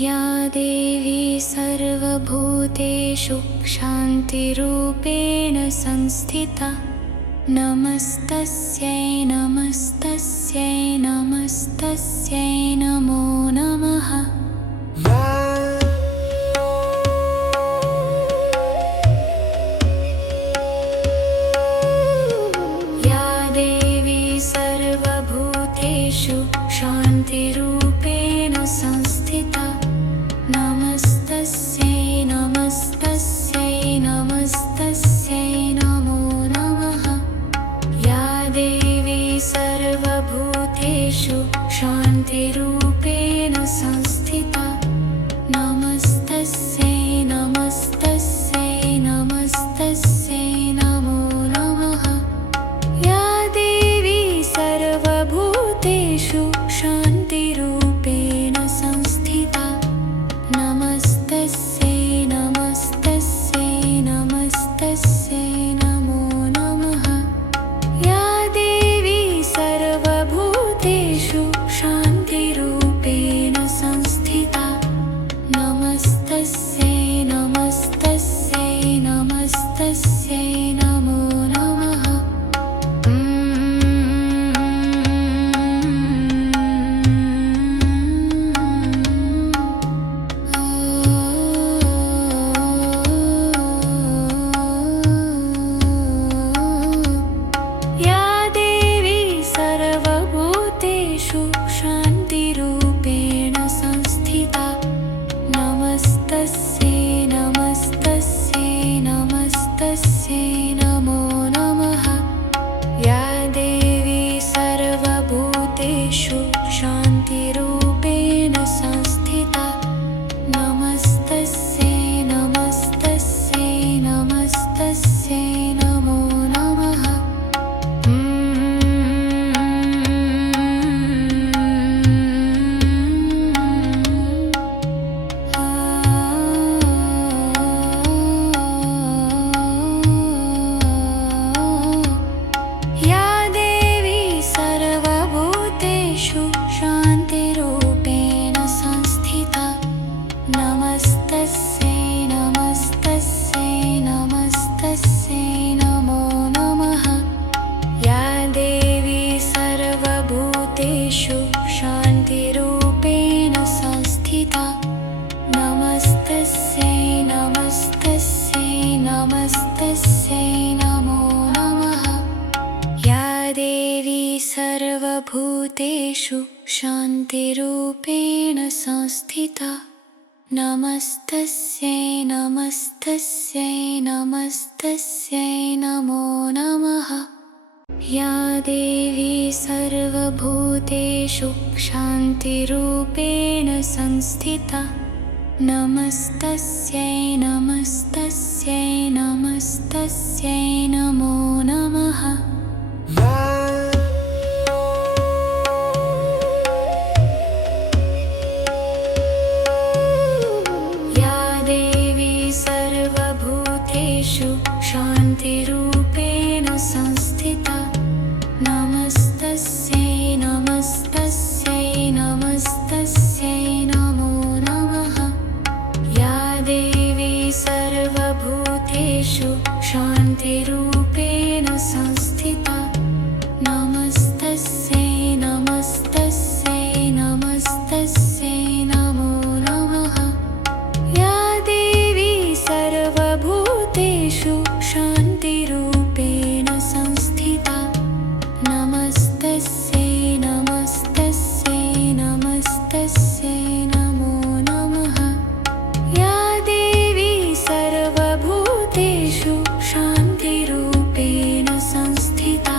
या देवी सर्वभूतेषु शान्तिरूपेण संस्थिता नमस्तस्यै नमस्तस्यै नमस्तस्यै नमो नमः। या देवी सर्वभूतेषु शान्तिरूपेण संस्थिता नमस्तस्यै नमस्तस्यै नमस्तस्यै नमो नमः। या देवी सर्वभूतेषु शान्तिरूपेण संस्थिता नमस्तस्यै नमस्तस्यै नमस्तस्यै नमो नमः। या देवी सर्वभूतेषु शान्तिरूपेण संस्थिता नमस्तस्यै नमस्तस्यै नमस्तस्यै नमो नमः। या देवी सर्वभूतेषु शान्तिरूपेण संस्थिता नमस्तस्यै नमस्तस्यै नमस्तस्यै नमो नमः। या देवी सर्वभूतेषु शान्तिरूपेण संस्थिता नमस्तस्यै नमस्तस्यै नमस्तस्यै नमो नमः। या देवी सर्वभूतेषु शान्तिरूपेण संस्थिता नमस्तस्यै नमस्तस्यै नमस्तस्यै नमो नमः। या देवी सर्वभूतेषु शान्तिरूपेण संस्थिता नमस्तस्यै नमस्तस्यै नमस्तस्यै नमो नमः। या देवी सर्वभूतेषु शान्तिरूपेण संस्थिता नमस्तस्यै नमस्तस्यै नमस्तस्यै नमो नमः। या देवी सर्वभूतेषु शान्तिरूपेण संस्थिता नमस्तस्यै नमस्तस्यै नमस्तस्यै नमो नमः। या देवी सर्वभूतेषु शान्तिरूपेण संस्थिता नमस्तस्यै नमस्तस्यै नमस्तस्यै नमो नमः। या देवी सर्वभूतेषु शान्तिरूपेण संस्थिता नमस्तस्यै नमस्तस्यै नमस्तस्यै नमो नमः। या देवी सर्वभूतेषु शान्तिरूपेण संस्थिता नमस्तस्यै नमस्तस्यै नमस्तस्यै नमो नमः। या देवी सर्वभूतेषु शान्तिरूपेण संस्थिता नमस्तस्यै नमस्तस्यै नमस्तस्यै नमो नमः। या देवी सर्वभूतेषु शान्तिरूपेण संस्थिता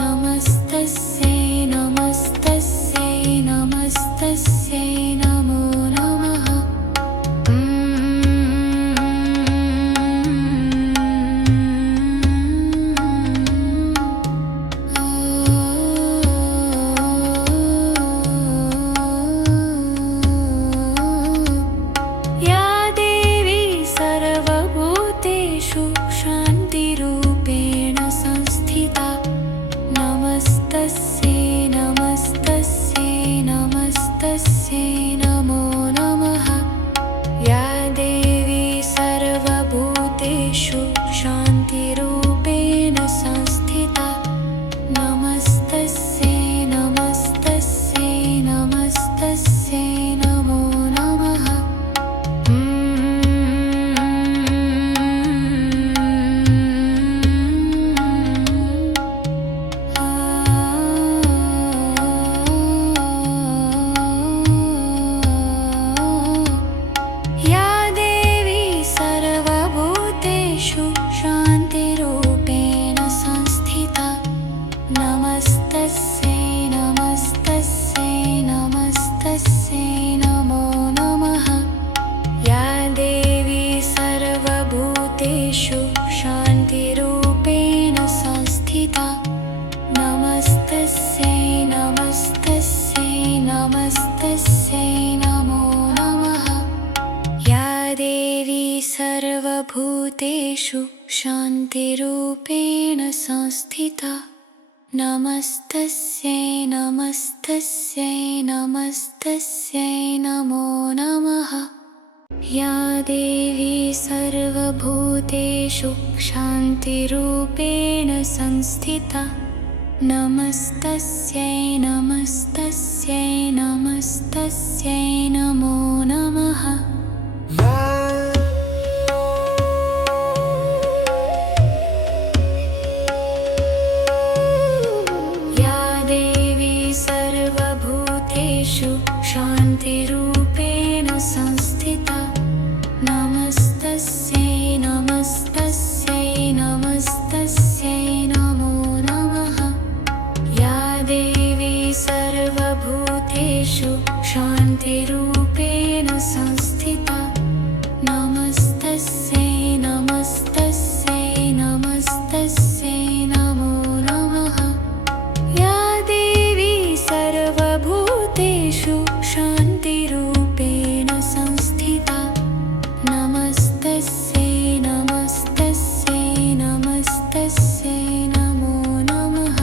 नमस्तस्यै नमस्तस्यै नमस्तस्यै नमो नमः। या देवी सर्वभूतेषु शान्तिरूपेण संस्थिता नमस्तस्यै नमस्तस्यै नमस्तस्यै नमो नमः। सर्वभूतेषु शान्तिरूपेण संस्थिता नमस्तस्यै नमस्तस्यै नमस्तस्यै नमो नमः। या देवी सर्वभूतेषु शान्तिरूपेण संस्थिता नमस्तस्यै नमस्तस्यै नमस्तस्यै नमो नमः। या देवी सर्वभूतेषु शान्तिरूपेण संस्थिता नमस्तस्यै नमस्तस्यै नमस्तस्यै नमो नमः। या देवी सर्वभूतेषु शान्तिरूपेण संस्थिता नमस्तस्यै नमस्तस्यै नमस्तस्यै नमो नमः। या देवी सर्वभूतेषु शान्तिरूपेण संस्थिता नमस्तस्यै नमस्तस्यै नमस्तस्यै नमो नमः।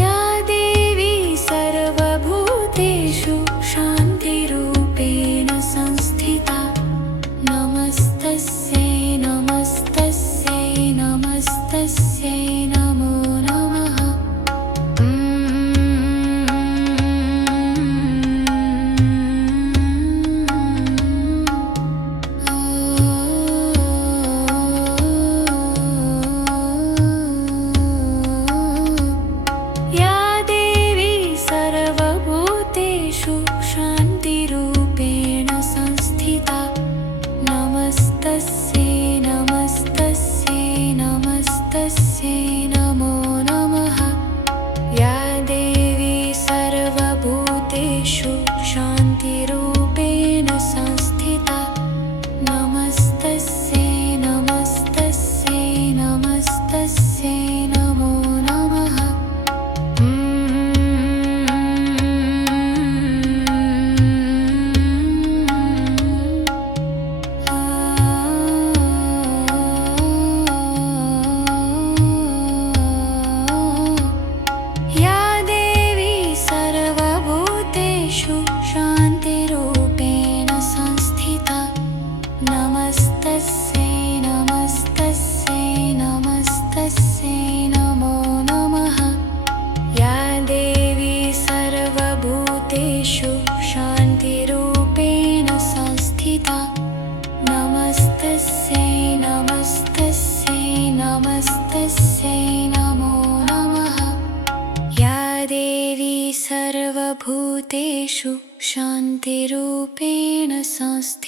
या देवी सर्वभूतेषु शान्तिरूपेण संस्थिता नमस्तस्यै नमस्तस्यै नमस्तस्यै नमो नमः। या देवी सर्वभूतेषु शान्तिरूपेण संस्थिता नमस्तस्यै नमस्तस्यै नमस्तस्यै नमो नमः। या देवी सर्वभूतेषु शान्तिरूपेण संस्थिता नमस्तस्यै नमस्तस्यै नमस्तस्यै नमो नमः। या देवी सर्वभूतेषु शान्तिरूपेण संस्थिता नमस्तस्यै नमस्तस्यै नमस्तस्यै नमो नमः। या देवी सर्वभूतेषु शान्तिरूपेण संस्थिता नमस्तस्यै नमस्तस्यै नमस्तस्यै नमो नमः। या देवी सर्वभूतेषु शान्तिरूपेण संस्थिता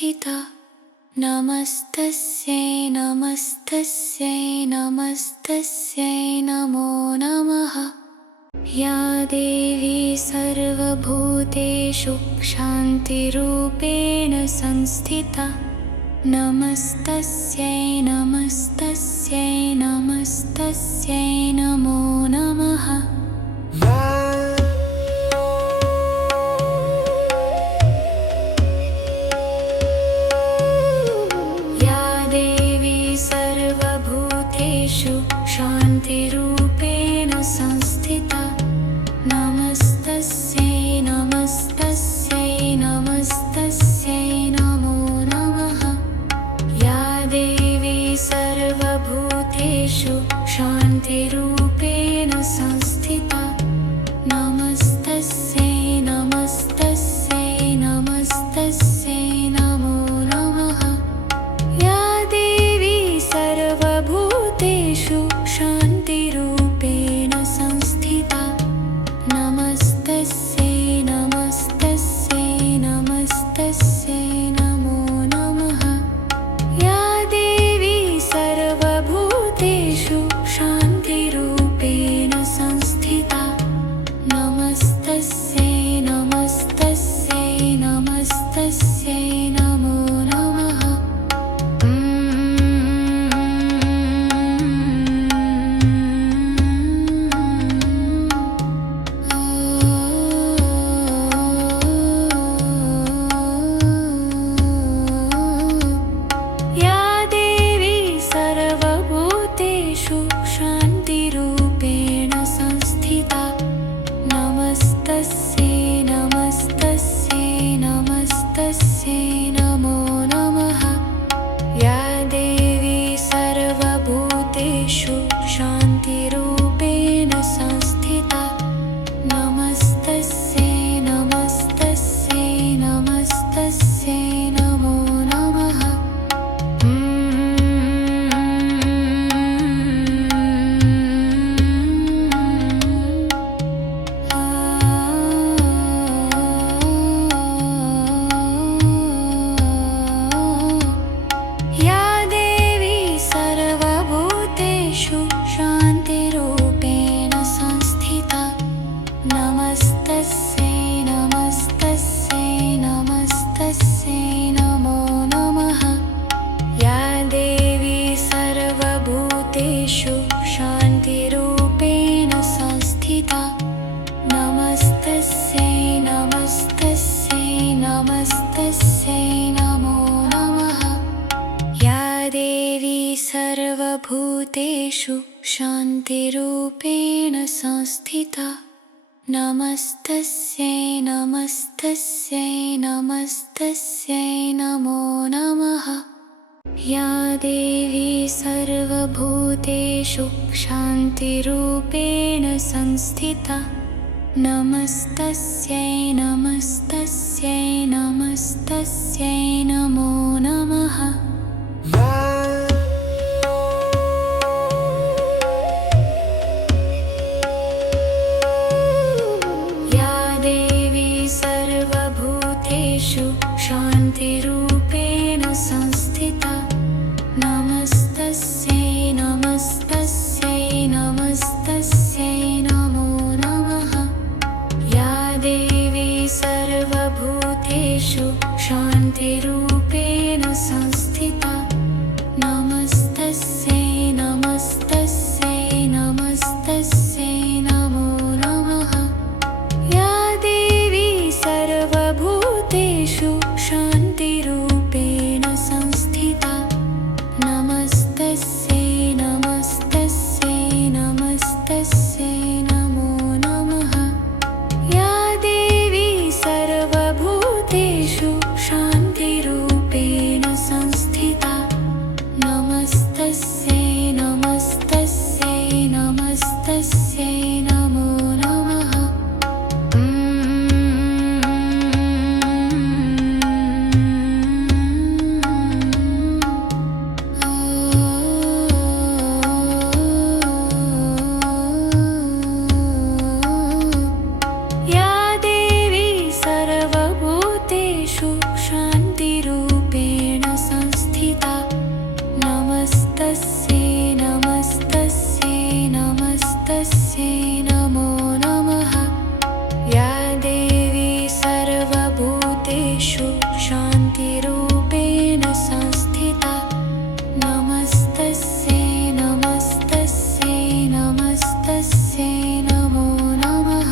नमस्तस्यै नमस्तस्यै नमस्तस्यै नमो नमः। या देवी सर्वभूतेषु शान्तिरूपेण संस्थिता नमस्तस्यै नमस्तस्यै नमस्तस्यै नमो नमः। या देवी सर्वभूतेषु शान्तिरूपेण संस्थिता नमस्तस्यै नमस्तस्यै नमस्तस्यै नमो नमः। या देवी सर्वभूतेषु शान्तिरूपेण संस्थिता नमस्तस्यै नमस्तस्यै नमस्तस्यै नमो नमः। या देवी सर्वभूतेषु शान्तिरूपेण संस्थिता नमस्तस्यै नमस्तस्यै नमस्तस्यै नमो नमः। या देवी सर्वभूतेषु शान्तिरूपेण संस्थिता नमस्तस्यै नमस्तस्यै नमस्तस्यै नमो नमः। या नमस्तस्यै नमो नमः। या देवी सर्वभूतेषु शान्तिरूपेण संस्थिता नमस्तस्यै नमस्तस्यै नमस्तस्यै नमो नमः। या देवी सर्वभूतेषु शान्तिरूपेण संस्थिता नमस्तस्यै नमस्तस्यै नमस्तस्यै नमो नमः। या देवी सर्वभूतेषु शान्तिरूपेण संस्थिता नमस्तस्यै नमस्तस्यै नमस्तस्यै नमो नमः। या देवी सर्वभूतेषु शान्तिरूपेण संस्थिता नमस्तस्यै नमस्तस्यै नमस्तस्यै नमो नमः। या देवी सर्वभूतेषु शान्तिरूपेण संस्थिता नमस्तस्यै नमस्तस्यै नमस्तस्यै नमो नमः। या देवी सर्वभूतेषु शान्तिरूपेण संस्थिता नमस्तस्यै नमस्तस्यै नमस्तस्यै नमो नमः। या देवी सर्वभूतेषु शान्तिरूपेण संस्थिता नमस्तस्यै नमस्तस्यै नमस्तस्यै नमो नमः। या देवी सर्वभूतेषु शान्तिरूपेण संस्थिता नमस्तस्यै नमस्तस्यै नमस्तस्यै नमो नमः।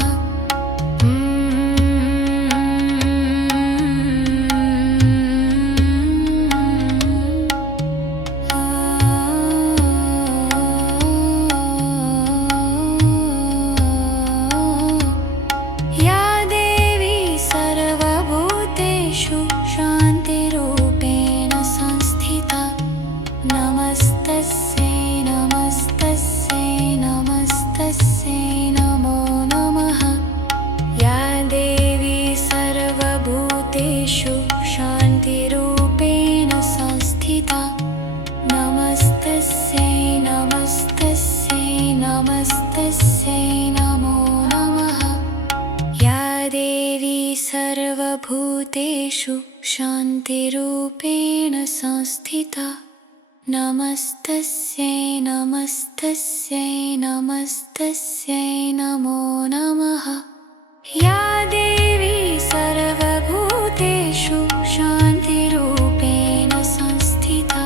या देवी सर्वभूतेषु शान्तिरूपेण संस्थिता नमस्तस्यै नमस्तस्यै नमस्तस्यै नमो नमः। या देवी सर्वभूतेषु शान्तिरूपेण संस्थिता नमस्तस्यै नमस्तस्यै नमस्तस्यै नमो नमः। या देवी सर्वभूतेषु शान्तिरूपेण संस्थिता नमस्तस्यै नमस्तस्यै नमस्तस्यै नमो नमः। या देवी सर्वभूतेषु शान्तिरूपेण संस्थिता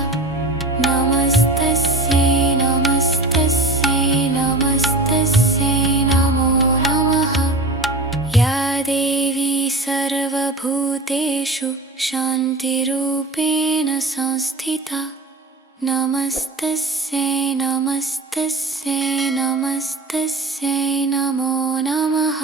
नमस्तस्यै नमस्तस्यै नमस्तस्यै नमो नमः। या देवी सर्वभूतेषु शान्तिरूपेण संस्थिता नमस्तस्यै नमस्तस्यै नमस्तस्यै नमो नमः।